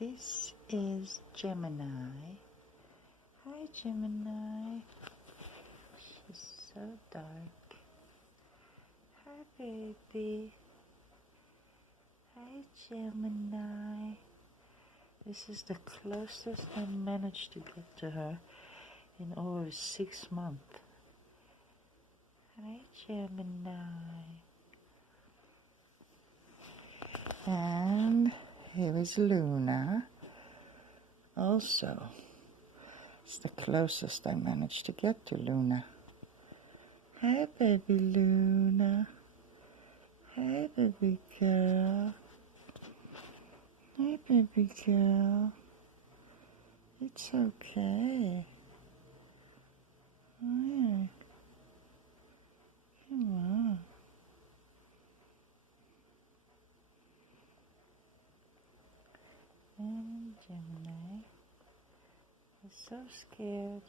This is Gemini. Hi, Gemini. She's so dark. Hi, baby. Hi, Gemini. This is the closest I managed to get to her in over 6 months. Hi, Gemini. And here is Luna. Also, it's the closest I managed to get to Luna. Hi, baby Luna. Hi, baby girl. Hi, baby girl. It's okay. Hi. Come on. And Gemini is so scared.